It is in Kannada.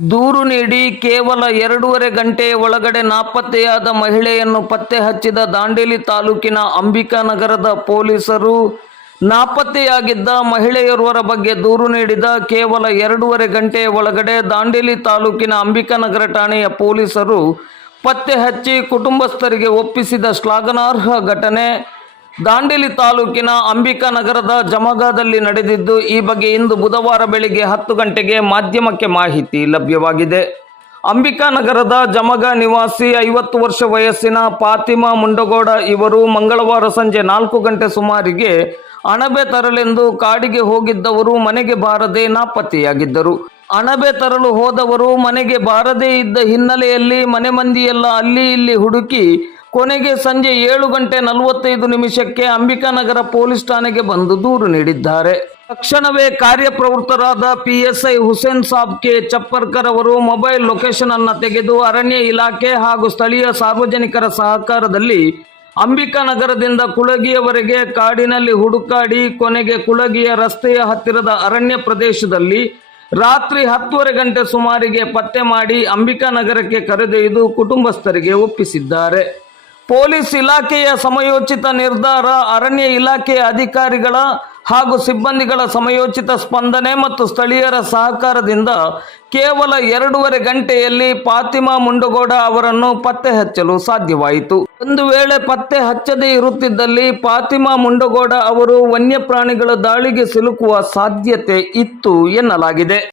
ದೂರು ನೀಡಿ ಕೇವಲ ಎರಡೂವರೆ ಗಂಟೆಯ ಒಳಗಡೆ ನಾಪತ್ತೆಯಾದ ಮಹಿಳೆಯನ್ನು ಪತ್ತೆ ಹಚ್ಚಿದ ದಾಂಡೇಲಿ ತಾಲೂಕಿನ ಅಂಬಿಕಾ ನಗರದ ಪೊಲೀಸರು, ನಾಪತ್ತೆಯಾಗಿದ್ದ ಮಹಿಳೆಯರೋರ್ವರ ಬಗ್ಗೆ ದೂರು ನೀಡಿದ ಕೇವಲ ಎರಡೂವರೆ ಗಂಟೆಯ ಒಳಗಡೆ ದಾಂಡೇಲಿ ತಾಲೂಕಿನ ಅಂಬಿಕಾನಗರ ಠಾಣೆಯ ಪೊಲೀಸರು ಪತ್ತೆ ಹಚ್ಚಿ ಕುಟುಂಬಸ್ಥರಿಗೆ ಒಪ್ಪಿಸಿದ ಶ್ಲಾಘನಾರ್ಹ ಘಟನೆ. ದಾಂಡೇಲಿ ತಾಲೂಕಿನ ಅಂಬಿಕಾ ನಗರದ ಜಮಗಾದಲ್ಲಿ ನಡೆದಿದ್ದು, ಈ ಬಗ್ಗೆ ಇಂದು ಬುಧವಾರ ಬೆಳಿಗ್ಗೆ ಹತ್ತು ಗಂಟೆಗೆ ಮಾಧ್ಯಮಕ್ಕೆ ಮಾಹಿತಿ ಲಭ್ಯವಾಗಿದೆ. ಅಂಬಿಕಾ ನಗರದ ಜಮಗ ನಿವಾಸಿ ಐವತ್ತು ವರ್ಷ ವಯಸ್ಸಿನ ಫಾತಿಮಾ ಮುಂಡಗೋಡ ಇವರು ಮಂಗಳವಾರ ಸಂಜೆ ನಾಲ್ಕು ಗಂಟೆ ಸುಮಾರಿಗೆ ಅಣಬೆ ತರಲೆಂದು ಕಾಡಿಗೆ ಹೋಗಿದ್ದವರು ಮನೆಗೆ ಬಾರದೆ ನಾಪತ್ತೆಯಾಗಿದ್ದರು. ಅಣಬೆ ತರಲು ಹೋದವರು ಮನೆಗೆ ಬಾರದೇ ಇದ್ದ ಹಿನ್ನೆಲೆಯಲ್ಲಿ ಮನೆ ಮಂದಿಯೆಲ್ಲ ಅಲ್ಲಿ ಇಲ್ಲಿ ಹುಡುಕಿ ಕೊನೆಗೆ ಸಂಜೆ ಏಳು ಗಂಟೆ ನಲವತ್ತೈದು ನಿಮಿಷಕ್ಕೆ ಅಂಬಿಕಾನಗರ ಪೊಲೀಸ್ ಠಾಣೆಗೆ ಬಂದು ದೂರು ನೀಡಿದ್ದಾರೆ. ತಕ್ಷಣವೇ ಕಾರ್ಯಪ್ರವೃತ್ತರಾದ ಪಿಎಸ್ಐ ಹುಸೇನ್ ಸಾಬ್ ಕೆ ಚಪ್ಪರ್ಕರ್ ಅವರು ಮೊಬೈಲ್ ಲೊಕೇಶನ್ ಅನ್ನು ತೆಗೆದು ಅರಣ್ಯ ಇಲಾಖೆ ಹಾಗೂ ಸ್ಥಳೀಯ ಸಾರ್ವಜನಿಕರ ಸಹಕಾರದಲ್ಲಿ ಅಂಬಿಕಾನಗರದಿಂದ ಕುಳಗಿಯವರೆಗೆ ಕಾಡಿನಲ್ಲಿ ಹುಡುಕಾಡಿ ಕೊನೆಗೆ ಕುಳಗಿಯ ರಸ್ತೆಯ ಹತ್ತಿರದ ಅರಣ್ಯ ಪ್ರದೇಶದಲ್ಲಿ ರಾತ್ರಿ ಹತ್ತುವರೆ ಗಂಟೆ ಸುಮಾರಿಗೆ ಪತ್ತೆ ಮಾಡಿ ಅಂಬಿಕಾನಗರಕ್ಕೆ ಕರೆದೊಯ್ದು ಕುಟುಂಬಸ್ಥರಿಗೆ ಒಪ್ಪಿಸಿದ್ದಾರೆ. ಪೊಲೀಸ್ ಇಲಾಖೆಯ ಸಮಯೋಚಿತ ನಿರ್ಧಾರ, ಅರಣ್ಯ ಇಲಾಖೆಯ ಅಧಿಕಾರಿಗಳ ಹಾಗೂ ಸಿಬ್ಬಂದಿಗಳ ಸಮಯೋಚಿತ ಸ್ಪಂದನೆ ಮತ್ತು ಸ್ಥಳೀಯರ ಸಹಕಾರದಿಂದ ಕೇವಲ ಎರಡೂವರೆ ಗಂಟೆಯಲ್ಲಿ ಫಾತಿಮಾ ಮುಂಡಗೋಡ ಅವರನ್ನು ಪತ್ತೆ ಹಚ್ಚಲು ಸಾಧ್ಯವಾಯಿತು. ಒಂದು ವೇಳೆ ಪತ್ತೆ ಹಚ್ಚದೇ ಇರುತ್ತಿದ್ದಲ್ಲಿ ಫಾತಿಮಾ ಮುಂಡಗೋಡ ಅವರು ವನ್ಯಪ್ರಾಣಿಗಳ ದಾಳಿಗೆ ಸಿಲುಕುವ ಸಾಧ್ಯತೆ ಇತ್ತು ಎನ್ನಲಾಗಿದೆ.